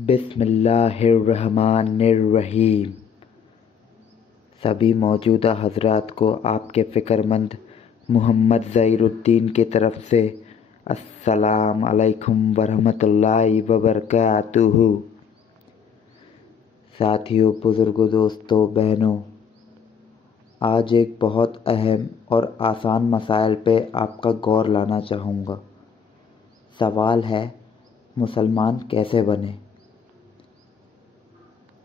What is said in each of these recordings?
बिस्मिल्लाहिर्रहमानिर्रहीम। सभी मौजूदा हज़रात को आपके फ़िक्रमंद मोहम्मद ज़हीरुद्दीन की तरफ से अस्सलाम अलैकुम वरहमतुल्लाहि वबरकातुहू। साथियों, बुज़ुर्गों, दोस्तों, बहनों, आज एक बहुत अहम और आसान मसाइल पे आपका गौर लाना चाहूँगा। सवाल है, मुसलमान कैसे बने?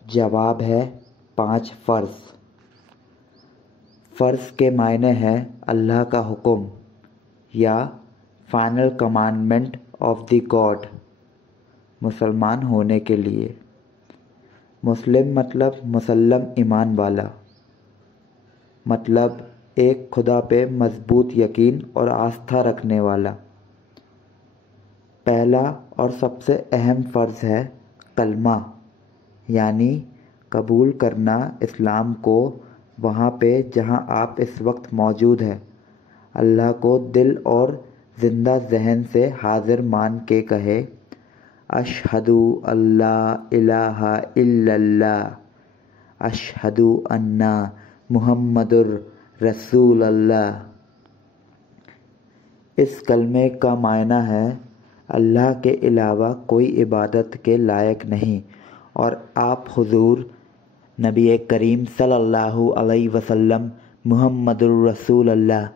जवाब है 5 फ़र्ज़। फ़र्ज़ के मायने हैं अल्लाह का हुक्म या final commandment of the God. मुसलमान होने के लिए मुस्लिम मतलब मुसल्लम ईमान वाला, मतलब एक खुदा पे मजबूत यकीन और आस्था रखने वाला। पहला और सबसे अहम फ़र्ज़ है कलमा, यानी कबूल करना इस्लाम को वहाँ पे जहाँ आप इस वक्त मौजूद हैं। अल्लाह को दिल और ज़िंदा ज़हन से हाज़िर मान के कहे, अशहदु अल्ला इलाहा इल्लल्लाह, अशहदु अन्ना मुहम्मदुर रसूलुल्लाह। इस कलमे का मायना है अल्लाह के अलावा कोई इबादत के लायक नहीं और आप हुज़ूर नबी करीम सल्लल्लाहु अलैहि वसल्लम मुहम्मदुर रसूलुल्लाह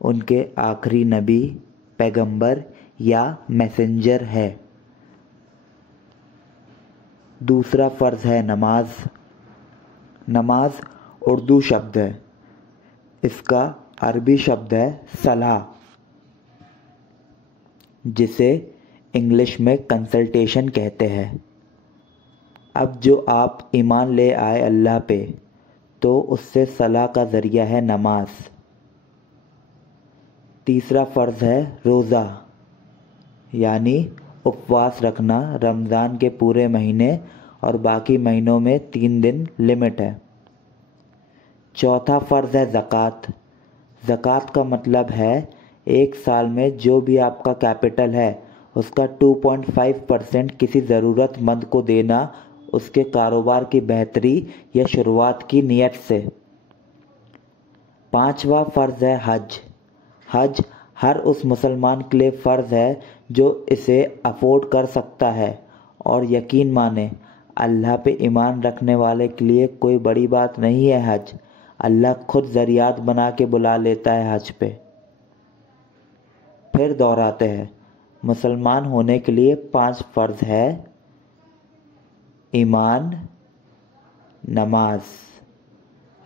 उनके आखिरी नबी, पैगंबर या मैसेंजर है। दूसरा फ़र्ज़ है नमाज। नमाज उर्दू शब्द है, इसका अरबी शब्द है सलाह, जिसे इंग्लिश में कंसल्टेशन कहते हैं। अब जो आप ईमान ले आए अल्लाह पे, तो उससे सलाह का ज़रिया है नमाज। तीसरा फ़र्ज़ है रोज़ा, यानी उपवास रखना रमज़ान के पूरे महीने और बाकी महीनों में 3 दिन लिमिट है। चौथा फ़र्ज़ है ज़कात। ज़कात का मतलब है एक साल में जो भी आपका कैपिटल है उसका 2.5% किसी ज़रूरतमंद को देना, उसके कारोबार की बेहतरी या शुरुआत की नियत से। पांचवा फ़र्ज़ है हज। हज हर उस मुसलमान के लिए फ़र्ज़ है जो इसे अफोर्ड कर सकता है, और यकीन माने अल्लाह पे ईमान रखने वाले के लिए कोई बड़ी बात नहीं है हज। अल्लाह खुद ज़रियात बना के बुला लेता है हज पे। फिर दोहराते हैं, मुसलमान होने के लिए 5 फ़र्ज़ है: ईमान, नमाज,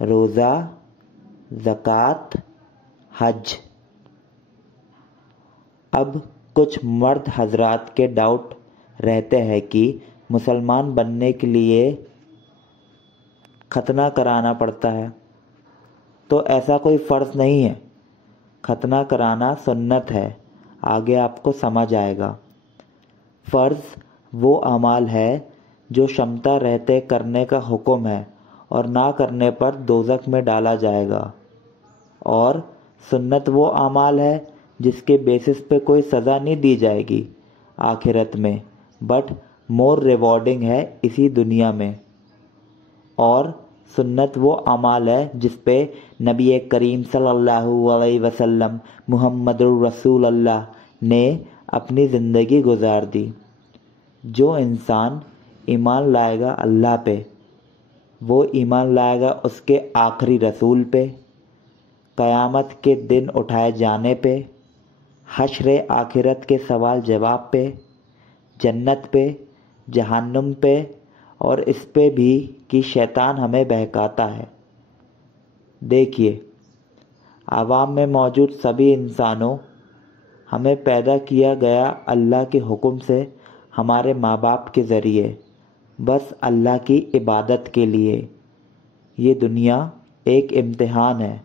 रोज़ा, ज़कात, हज। अब कुछ मर्द हजरात के डाउट रहते हैं कि मुसलमान बनने के लिए खतना कराना पड़ता है। तो ऐसा कोई फ़र्ज़ नहीं है, खतना कराना सुन्नत है, आगे आपको समझ आएगा। फ़र्ज़ वो अमाल है जो क्षमता रहते करने का हुक्म है और ना करने पर दोज़ख में डाला जाएगा, और सुन्नत वो अमाल है जिसके बेसिस पे कोई सज़ा नहीं दी जाएगी आखिरत में, बट मोर रिवॉर्डिंग है इसी दुनिया में। और सुन्नत वो अमाल है जिस पे नबी करीम सल्लल्लाहु अलैहि वसल्लम मुहम्मदुर रसूलुल्लाह ने अपनी ज़िंदगी गुजार दी। जो इंसान ईमान लाएगा अल्लाह पे, वो ईमान लाएगा उसके आखिरी रसूल पे, क़यामत के दिन उठाए जाने पे, हश्र आखिरत के सवाल जवाब पे, जन्नत पे, जहन्नुम पे, और इस पे भी कि शैतान हमें बहकाता है। देखिए, आवाम में मौजूद सभी इंसानों, हमें पैदा किया गया अल्लाह के हुक्म से, हमारे माँ बाप के ज़रिए, बस अल्लाह की इबादत के लिए। ये दुनिया एक इम्तिहान है।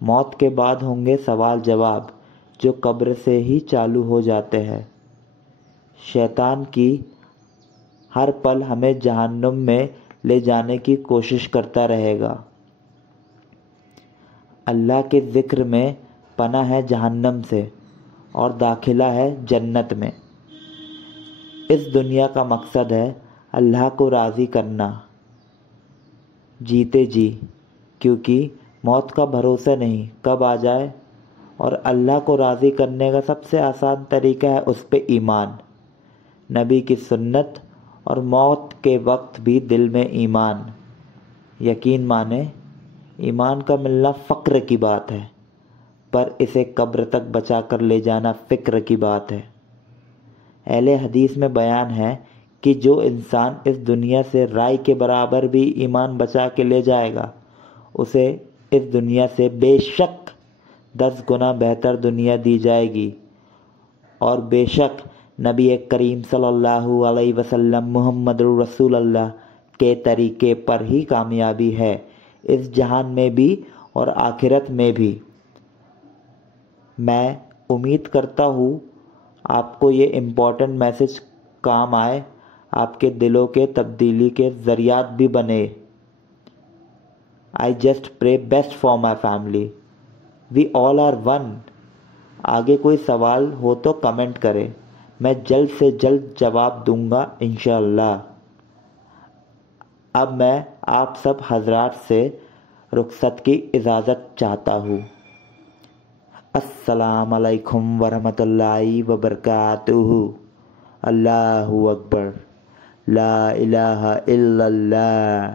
मौत के बाद होंगे सवाल जवाब जो कब्र से ही चालू हो जाते हैं। शैतान की हर पल हमें जहन्नुम में ले जाने की कोशिश करता रहेगा। अल्लाह के ज़िक्र में पनाह है जहन्नम से और दाखिला है जन्नत में। اس دنیا کا مقصد ہے اللہ کو راضی کرنا جیتے جی، کیونکہ موت کا بھروسہ نہیں کب آ جائے، اور اللہ کو راضی کرنے کا سب سے آسان طریقہ ہے اس پہ ایمان، نبی کی سنت، اور موت کے وقت بھی دل میں ایمان، یقین مانے۔ ایمان کا ملنا فقر کی بات ہے، پر اسے قبر تک بچا کر لے جانا فکر کی بات ہے۔ اہل حدیث میں بیان ہے کہ جو انسان اس دنیا سے رائی کے برابر بھی ایمان بچا کے لے جائے گا، اسے اس دنیا سے بے شک 10 گنا بہتر دنیا دی جائے گی، اور بے شک نبی کریم صلی اللہ علیہ وسلم محمد رسول اللہ کے طریقے پر ہی کامیابی ہے، اس جہان میں بھی اور آخرت میں بھی۔ میں امید کرتا ہوں آپ کو یہ امپورٹنٹ میسج کام آئے، آپ کے دلوں کے تبدیلی کے ذریعات بھی بنے۔ I just pray best for my family, we all are one. آگے کوئی سوال ہو تو کمنٹ کرے، میں جلد سے جلد جواب دوں گا انشاءاللہ۔ اب میں آپ سب حضرات سے رخصت کی اجازت چاہتا ہوں۔ السلام علیکم ورحمۃ اللہ وبرکاتہ۔ اللہ اکبر، لا الہ الا اللہ۔